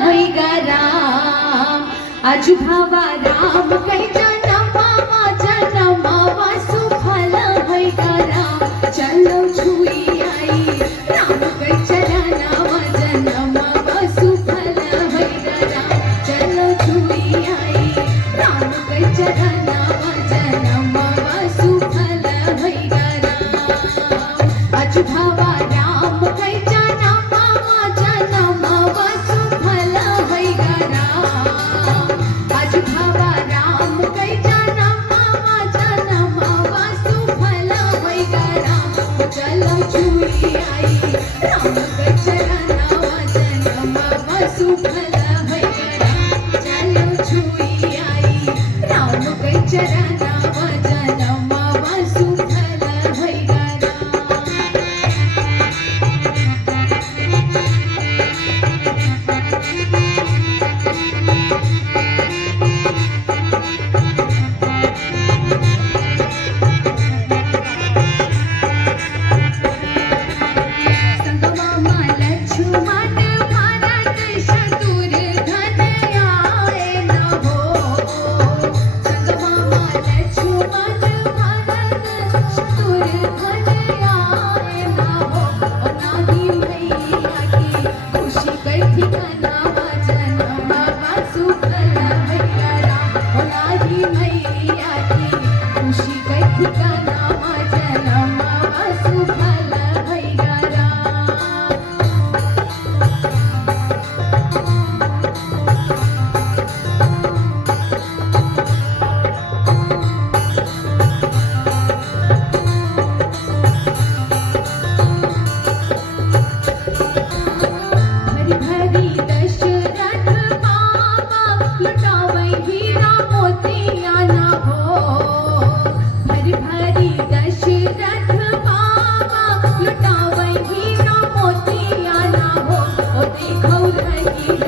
होई गा राम आज भावा राम कै जन्मावा जन्मावा सुफल होई गा राम चलो छुई आई राम कै चरनावा जन्मावा सुफल होई गा राम चलो छुई आई राम कै चरनावा जन्मावा सुफल होई गा राम आज भावा राम कै जन्मावा जन्मावा सुफल होई गा राम आज भावा राम कै जन्मावा जन्मावा सुफल होई गा राम चलो छुई आई राम कै चरनावा जन्मावा सुफल होई गा राम चलो छुई आई राम कै चरनावा जन्मावा सुफल होई गा संगमा लक्ष्मण भरत शत्रुघ्न आए न हो संगमा लक्ष्मण भरत शत्रुघ्न आए न हो नानी मैया की खुशी कै ठिकाना जन्मावा सुफल होई गा राम नानी मैया की खुशी कै ठिकाना जन्मावा सुफल होई गा राम भरी भरी दशरथ बाबा लुटावै हीरा मोतिया ना हो भरी भरी दशरथ बाबा लुटावै हीरा मोतिया ना हो ओ देखौ रही